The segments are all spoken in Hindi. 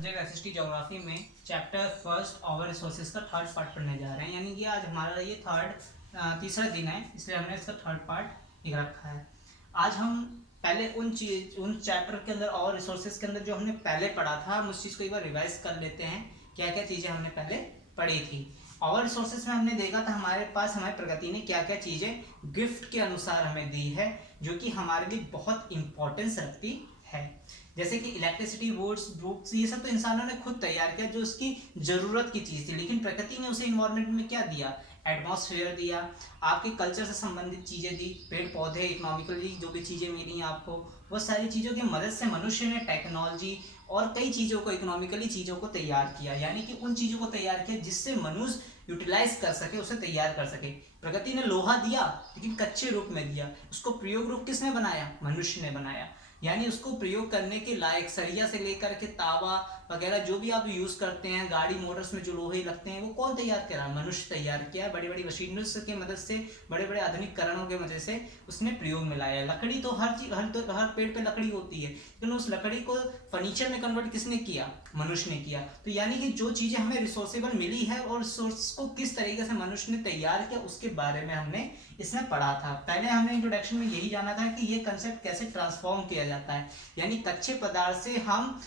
सब्जेक्ट एसएसटी ज्योग्राफी में चैप्टर फर्स्ट ओवर रिसोर्सेज का थर्ड पार्ट पढ़ने जा रहे हैं। यानी कि आज हमारा ये तीसरा दिन है, इसलिए हमने इसका थर्ड पार्ट लिख रखा है। आज हम पहले उन चैप्टर के अंदर और रिसोर्सेज के अंदर जो हमने पहले पढ़ा था, हम उस चीज़ को एक बार रिवाइज कर लेते हैं। क्या क्या चीज़ें हमने पहले पढ़ी थी। ओवर रिसोर्सेज में हमने देखा था हमारे पास हमारी प्रगति ने क्या क्या चीज़ें गिफ्ट के अनुसार हमें दी है, जो कि हमारे लिए बहुत इंपॉर्टेंस रखती है। जैसे कि इलेक्ट्रिसिटी, वुड्स, बुक्स, ये सब तो इंसानों ने खुद तैयार किया जो उसकी जरूरत की चीज़ थी, लेकिन प्रकृति ने उसे इन्वायरमेंट में क्या दिया, एटमॉस्फेयर दिया, आपके कल्चर से संबंधित चीज़ें दी, पेड़ पौधे, इकोनॉमिकली जो भी चीज़ें मिली आपको, वो सारी चीज़ों की मदद से मनुष्य ने टेक्नोलॉजी और कई चीज़ों को, इकोनॉमिकली चीज़ों को तैयार किया। यानी कि उन चीज़ों को तैयार किया जिससे मनुष्य यूटिलाइज कर सके, उसे तैयार कर सके। प्रकृति ने लोहा दिया लेकिन कच्चे रूप में दिया, उसको प्रयोग रूप किसने बनाया, मनुष्य ने बनाया। यानी उसको प्रयोग करने के लायक सरिया से लेकर के तावा वगैरह जो भी आप यूज करते हैं, गाड़ी मोटर्स में जो लोहे लगते हैं, वो कौन तैयार कर रहा है, मनुष्य तैयार किया है। बड़ी बड़ी मशीनरीज की मदद से, बड़े बड़े आधुनिक उपकरणों की मदद से उसने प्रयोग में लाया है। लकड़ी तो हर चीज, हर पेड़ पे लकड़ी होती है, लेकिन उस लकड़ी को फर्नीचर में कन्वर्ट किसने किया, मनुष्य ने किया। तो यानी कि जो चीजें हमें रिसोर्सेबल मिली है और रिसोर्स को किस तरीके से मनुष्य ने तैयार किया, उसके बारे में हमने इसमें पढ़ा था। पहले हमने इंट्रोडक्शन में यही जाना था कि ये कंसेप्ट कैसे ट्रांसफॉर्म किया जाता है। यानी कच्चे पदार्थ से हम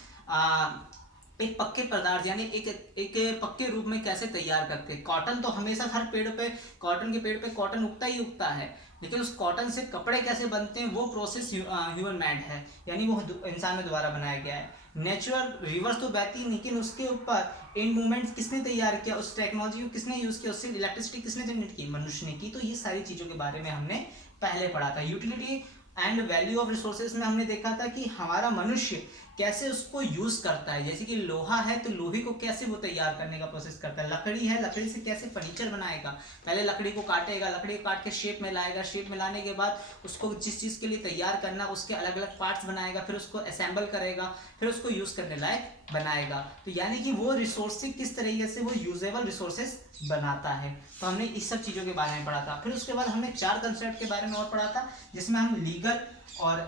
एक पक्के पदार्थ यानी एक पक्के रूप में कैसे तैयार करते हैं। कॉटन तो हमेशा हर पेड़ पे, कॉटन के पेड़ पे कॉटन उगता ही उगता है, लेकिन उस कॉटन से कपड़े कैसे बनते हैं वो प्रोसेस ह्यूमन मेड है, यानी वो इंसान के द्वारा बनाया गया है। नेचुरल रिवर्स तो बहती, लेकिन उसके ऊपर एंड मूवमेंट किसने तैयार किया, उस टेक्नोलॉजी को किसने यूज किया, उससे इलेक्ट्रिसिटी किसने जनरेट की, मनुष्य ने की। तो ये सारी चीजों के बारे में हमने पहले पढ़ा था। Utility and value of resources में हमने देखा था कि हमारा मनुष्य कैसे उसको यूज करता है। जैसे कि लोहा है तो लोहे को कैसे वो तैयार करने का प्रोसेस करता है, लकड़ी है, लकड़ी से कैसे फर्नीचर बनाएगा। पहले लकड़ी को काटेगा, लकड़ी को काट के शेप में लाएगा, शेप में लाने के बाद उसको जिस चीज़ के लिए तैयार करना उसके अलग अलग पार्ट्स बनाएगा, फिर उसको असेंबल करेगा, फिर उसको यूज करने लायक बनाएगा। तो यानी कि वो रिसोर्स किस तरीके से वो यूजेबल रिसोर्सेज बनाता है। तो हमने इस सब चीज़ों के बारे में पढ़ा था। फिर उसके बाद हमने 4 कंसेप्ट के बारे में और पढ़ा था, जिसमें हम लीगल और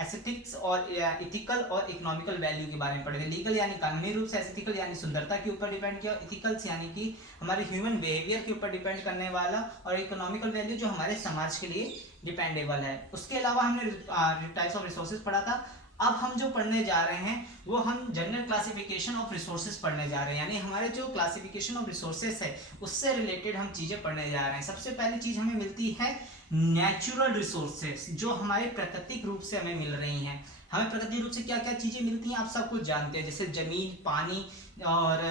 एस्थेटिक्स और इथिकल और इकोनॉमिकल वैल्यू के बारे में पढ़े थे। लीगल यानी कानूनी रूप से, एस्थेटिकल यानी सुंदरता के ऊपर डिपेंड किया, इथिकल्स यानी कि हमारे ह्यूमन बिहेवियर के ऊपर डिपेंड करने वाला, और इकोनॉमिकल वैल्यू जो हमारे समाज के लिए डिपेंडेबल है। उसके अलावा हमने टाइप्स ऑफ रिसोर्सेज पढ़ा था। अब हम जो पढ़ने जा रहे हैं वो हम जनरल क्लासिफिकेशन ऑफ रिसोर्सेज पढ़ने जा रहे हैं। यानी हमारे जो क्लासिफिकेशन ऑफ रिसोर्सेज है उससे रिलेटेड हम चीजें पढ़ने जा रहे हैं। सबसे पहली चीज हमें मिलती है नेचुरल रिसोर्सेज, जो हमारे प्राकृतिक रूप से हमें मिल रही हैं। हमें प्राकृतिक रूप से क्या क्या चीजें मिलती हैं आप सब कुछ जानते हैं, जैसे जमीन, पानी और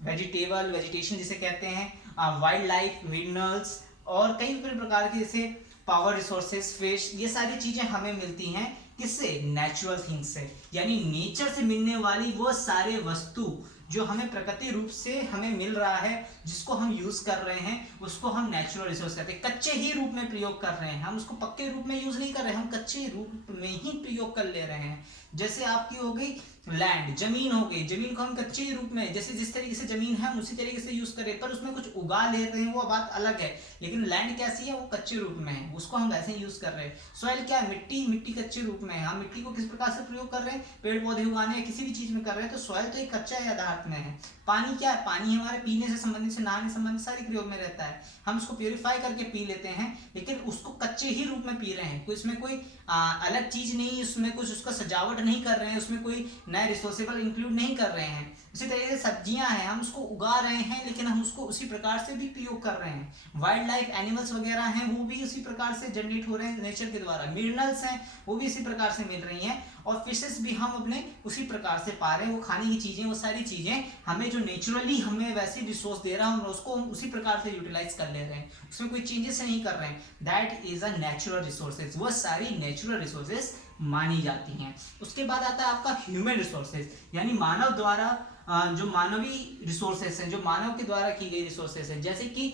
वेजिटेशन जिसे कहते हैं, वाइल्ड लाइफ, मिनरल्स और कई प्रकार के जैसे पावर रिसोर्सेज, फिश, ये सारी चीजें हमें मिलती हैं किससे, नेचुरल थिंग्स से। यानी नेचर से मिलने वाली वो सारे वस्तु जो हमें प्रकृति रूप से हमें मिल रहा है, जिसको हम यूज कर रहे हैं, उसको हम नेचुरल रिसोर्स कहते हैं। कच्चे ही रूप में प्रयोग कर रहे हैं, हम उसको पक्के रूप में यूज नहीं कर रहे, हम कच्चे रूप में ही प्रयोग कर ले रहे हैं। जैसे आपकी हो गई लैंड, जमीन हो गई, जमीन को हम कच्चे रूप में, जैसे जिस तरीके से जमीन है हम उसी तरीके से यूज करें, पर उसमें कुछ उगा ले रहे हैं वो बात अलग है। लेकिन लैंड कैसी है, वो कच्चे रूप में है, उसको हम वैसे ही यूज कर रहे हैं। सॉइल क्या है, मिट्टी, मिट्टी कच्चे रूप में है, हम मिट्टी को किस प्रकार से प्रयोग कर रहे हैं, पेड़ पौधे उगाने या किसी भी चीज में कर रहे हैं, तो सॉइल तो एक कच्चा पदार्थ में है। पानी क्या है, पानी हमारे पीने से संबंधित से नहाने से संबंधित सारे प्रयोग में रहता है, हम उसको प्योरीफाई करके पी लेते हैं, लेकिन उसको कच्चे ही रूप में पी रहे हैं, कोई इसमें कोई अलग चीज नहीं, उसमें कुछ उसका सजावट नहीं कर रहे हैं, उसमें कोई नए रिसोर्सेबल इंक्लूड नहीं कर रहे हैं। इसी तरीके से सब्जियां हैं, हम उसको उगा रहे हैं, लेकिन हम उसको उसी प्रकार से भी प्रयोग कर रहे हैं। वाइल्ड लाइफ एनिमल्स वगैरह हैं, वो भी उसी प्रकार से जनरेट हो रहे हैं नेचर के द्वारा। मिनरल्स हैं, वो भी इसी प्रकार से मिल रही हैं, और फिशेस भी हम अपने उसी प्रकार से पा रहे हैं। वो खाने की चीजें, वो सारी चीजें हमें जो नेचुरली हमें वैसे रिसोर्स दे रहा है, उसको हम उसी प्रकार से यूटिलाइज कर ले रहे हैं, उसमें कोई चेंजेस नहीं कर रहे हैं। That is a natural resources, वो सारी नेचुरल रिसोर्सेज मानी जाती हैं। उसके बाद आता है आपका ह्यूमन रिसोर्सेज, यानी मानव द्वारा जो मानवीय रिसोर्सेज हैं, जो मानव के द्वारा की गई रिसोर्सेज हैं। जैसे कि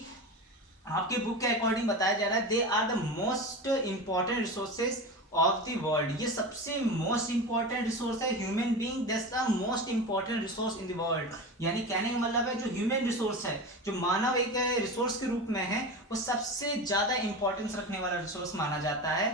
आपके बुक के अकॉर्डिंग बताया जा रहा है, they are the most important resources of the world. ये सबसे मोस्ट इंपॉर्टेंट रिसोर्स है, human being that's the most important resource in the world. यानी कहने का मतलब है जो ह्यूमन रिसोर्स है, जो मानव एक रिसोर्स के रूप में है, वो सबसे ज्यादा इंपॉर्टेंस रखने वाला रिसोर्स माना जाता है।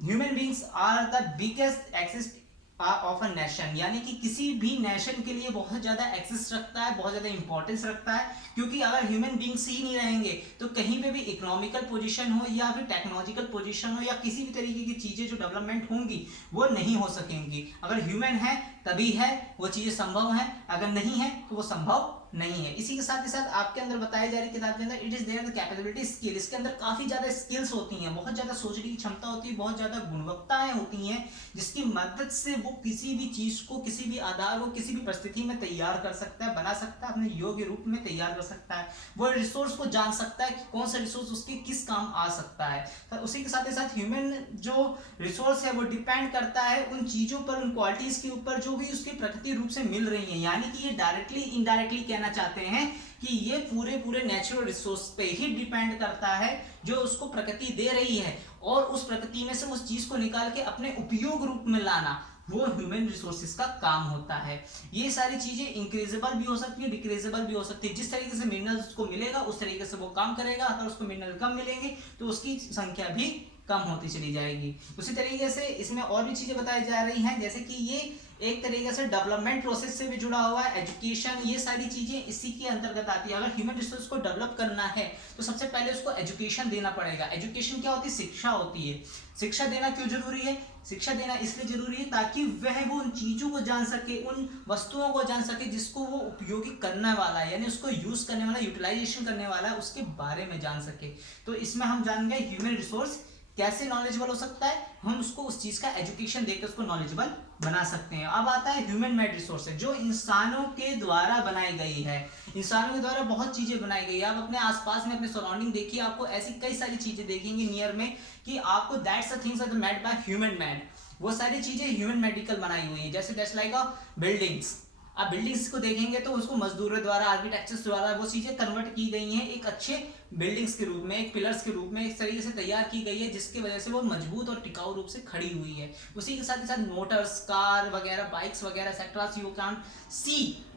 Human beings are the biggest access of a nation, यानी कि किसी भी नेशन के लिए बहुत ज्यादा एक्सेस रखता है, बहुत ज्यादा इंपॉर्टेंस रखता है, क्योंकि अगर ह्यूमन बींग्स ही नहीं रहेंगे तो कहीं पे भी इकोनॉमिकल पोजीशन हो या फिर टेक्नोलॉजिकल पोजीशन हो या किसी भी तरीके की चीजें जो डेवलपमेंट होंगी वो नहीं हो सकेंगी। अगर ह्यूमन है तभी है वो चीजें संभव है, अगर नहीं है तो वो संभव नहीं है। इसी के साथ ही साथ आपके अंदर बताई जा रही किताब के अंदर it is there the capability skill, इसके अंदर काफी ज्यादा स्किल्स होती हैं, बहुत ज्यादा सोचने की क्षमता होती है, बहुत ज्यादा गुणवत्ताएं होती हैं, जिसकी मदद से वो किसी भी चीज को, किसी भी आधार को किसी भी परिस्थिति में तैयार कर सकता है, बना सकता है, अपने योग्य रूप में तैयार कर सकता है। वो रिसोर्स को जान सकता है कि कौन सा रिसोर्स उसके किस काम आ सकता है। तो उसी के साथ ही साथ ह्यूमन जो रिसोर्स है वो डिपेंड करता है उन चीजों पर, उन क्वालिटीज के ऊपर जो भी उसके प्रकृति रूप से मिल रही है, यानी कि ये डायरेक्टली इनडायरेक्टली कहना चाहते हैं कि ये पूरे नेचुरल रिसोर्स पे ही डिपेंड करता है जो उसको प्रकृति दे रही है, और उस प्रकृति में से उस चीज को निकाल के अपने उपयोग रूप में लाना वो ह्यूमन रिसोर्सेज का काम होता है। ये सारी चीजें इंक्रीजेबल भी हो सकती है, डिक्रीजेबल भी हो सकती है। जिस तरीके से मिनरल्स उसको मिलेगा उस तरीके से वो काम करेगा, अगर उसको मिनरल कम मिलेंगे तो उसकी संख्या भी कम होती चली जाएगी। उसी तरीके से इसमें और भी चीजें बताई जा रही हैं, जैसे कि ये एक तरीके से डेवलपमेंट प्रोसेस से भी जुड़ा हुआ है, एजुकेशन, ये सारी चीजें इसी के अंतर्गत आती है। अगर ह्यूमन रिसोर्स को डेवलप करना है तो सबसे पहले उसको एजुकेशन देना पड़ेगा। एजुकेशन क्या होती है? शिक्षा होती है। शिक्षा देना क्यों जरूरी है? शिक्षा देना इसलिए जरूरी है ताकि वह वो उन चीजों को जान सके, उन वस्तुओं को जान सके जिसको वो उपयोगी करने वाला है, यानी उसको यूज करने वाला, यूटिलाइजेशन करने वाला है, उसके बारे में जान सके। तो इसमें हम जान गए ह्यूमन रिसोर्स कैसे नॉलेजेबल हो सकता है, हम उसको उस चीज का एजुकेशन देकर उसको नॉलेजेबल बना सकते हैं। अब आता है ह्यूमन मेड रिसोर्सेज, जो इंसानों के द्वारा बनाई गई है। इंसानों के द्वारा बहुत चीजें बनाई गई है। आप अपने आसपास में, अपने सराउंडिंग देखिए, आपको ऐसी कई सारी चीजें देखेंगे नियर में कि आपको that's the things are made by human made. वो सारी चीजें ह्यूमन मेडिकल बनाई हुई है। जैसे दैट्स लाइक अ बिल्डिंग्स, आप बिल्डिंग्स को देखेंगे तो उसको मजदूरों द्वारा, आर्किटेक्चर्स द्वारा वो चीजें कन्वर्ट की गई हैं एक अच्छे बिल्डिंग्स के रूप में, एक पिलर्स के रूप में, एक तरीके से तैयार की गई है जिसकी वजह से वो मजबूत और टिकाऊ रूप से खड़ी हुई है। उसी के साथ ही साथ मोटर्स, कार वगैरह, बाइक्स वगैरह, etcetera,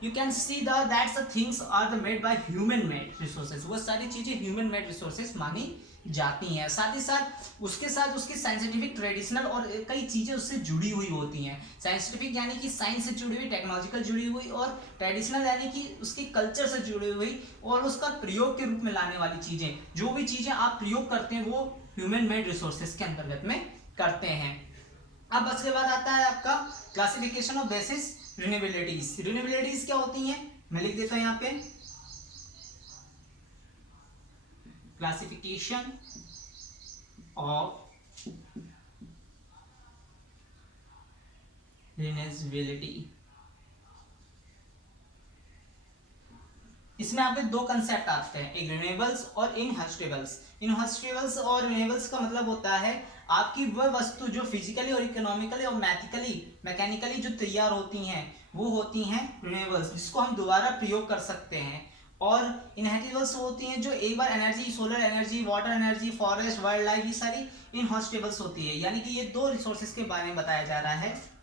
you can see that's the things are the made by human made resources. वो सारी चीजें ह्यूमन मेड रिसोर्सेज मानी जाती हैं। साथ ही साथ उसके साथ उसकी साइंटिफिक, ट्रेडिशनल और कई चीजें उससे जुड़ी हुई होती हैं। साइंटिफिक यानी कि साइंस से जुड़ी हुई, टेक्नोलॉजिकल जुड़ी हुई, और ट्रेडिशनल यानी कि उसके कल्चर से जुड़ी हुई और उसका प्रयोग के रूप में लाने वाली चीजें। जो भी चीजें आप प्रयोग करते हैं वो ह्यूमन मेड रिसोर्सेज के अंतर्गत में करते हैं। अब उसके बाद आता है आपका क्लासिफिकेशन ऑफ बेसिस रिन्यूएबिलिटीज। रिन्यूएबिलिटीज क्या होती हैं, मैं लिख देता हूं यहाँ पे, क्लासिफिकेशन ऑफ रिन्यूएबिलिटी। इसमें आपके दो कंसेप्ट आते हैं, एक रिन्यूएबल्स और इनहर्स्टेबल्स। इनहर्स्टेबल्स और रिन्यूएबल्स का मतलब होता है आपकी वह वस्तु जो फिजिकली और इकोनॉमिकली और मैकेनिकली जो तैयार होती हैं वो होती हैं रिन्यूएबल्स, जिसको हम दोबारा प्रयोग कर सकते हैं। और इनहेरिटेबल्स होती हैं जो एक बार energy, solar energy, water energy, forest, wildlife, ये सारी इनहॉस्टेबल्स होती है। यानी कि ये दो रिसोर्सेज के बारे में बताया जा रहा है।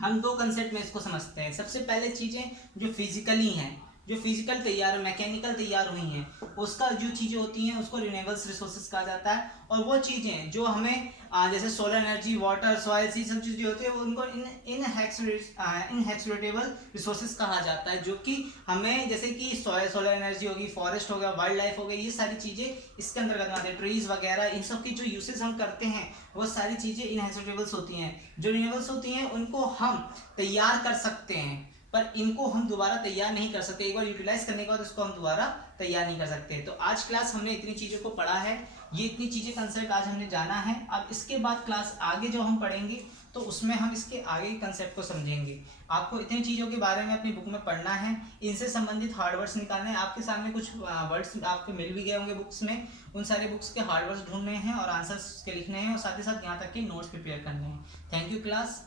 हम दो कंसेप्ट में इसको समझते हैं। सबसे पहले चीजें जो फिजिकली हैं, जो फिजिकल तैयार, मैकेनिकल तैयार हुई हैं, उसका जो चीजें होती हैं उसको रिन्यूएबल्स रिसोर्सेज कहा जाता है। और वो चीजें जो हमें जैसे सोलर एनर्जी, वाटर, सॉइल्स, ये सब चीजें होती है उनको इनहेरिटेबल रिसोर्सेज कहा जाता है, जो कि हमें, जैसे कि सोलर एनर्जी होगी, फॉरेस्ट हो गया, वाइल्ड लाइफ हो गई, ये सारी चीजें इसके अंतर्गत आते हैं। ट्रीज वगैरह, इन सब की जो यूसेज हम करते हैं वो सारी चीजें इनहेरिटेबल्स होती हैं। जो रिन्यूएबल्स होती हैं उनको हम तैयार कर सकते हैं, पर इनको हम दोबारा तैयार नहीं कर सकते। एक बार यूटिलाइज करने के बाद इसको हम दोबारा तैयार नहीं कर सकते। तो आज क्लास हमने इतनी चीज़ों को पढ़ा है, ये इतनी चीज़ें कंसेप्ट आज हमने जाना है। अब इसके बाद क्लास आगे जो हम पढ़ेंगे तो उसमें हम इसके आगे के कंसेप्ट को समझेंगे। आपको इतनी चीज़ों के बारे में अपनी बुक में पढ़ना है, इनसे संबंधित हार्ड वर्ड्स निकालने हैं। आपके सामने कुछ वर्ड्स आपको मिल भी गए होंगे बुक्स में, उन सारे बुक्स के हार्ड वर्ड्स ढूंढने हैं और आंसर्स के लिखने हैं, और साथ ही साथ यहाँ तक के नोट्स प्रिपेयर करने हैं। Thank you class.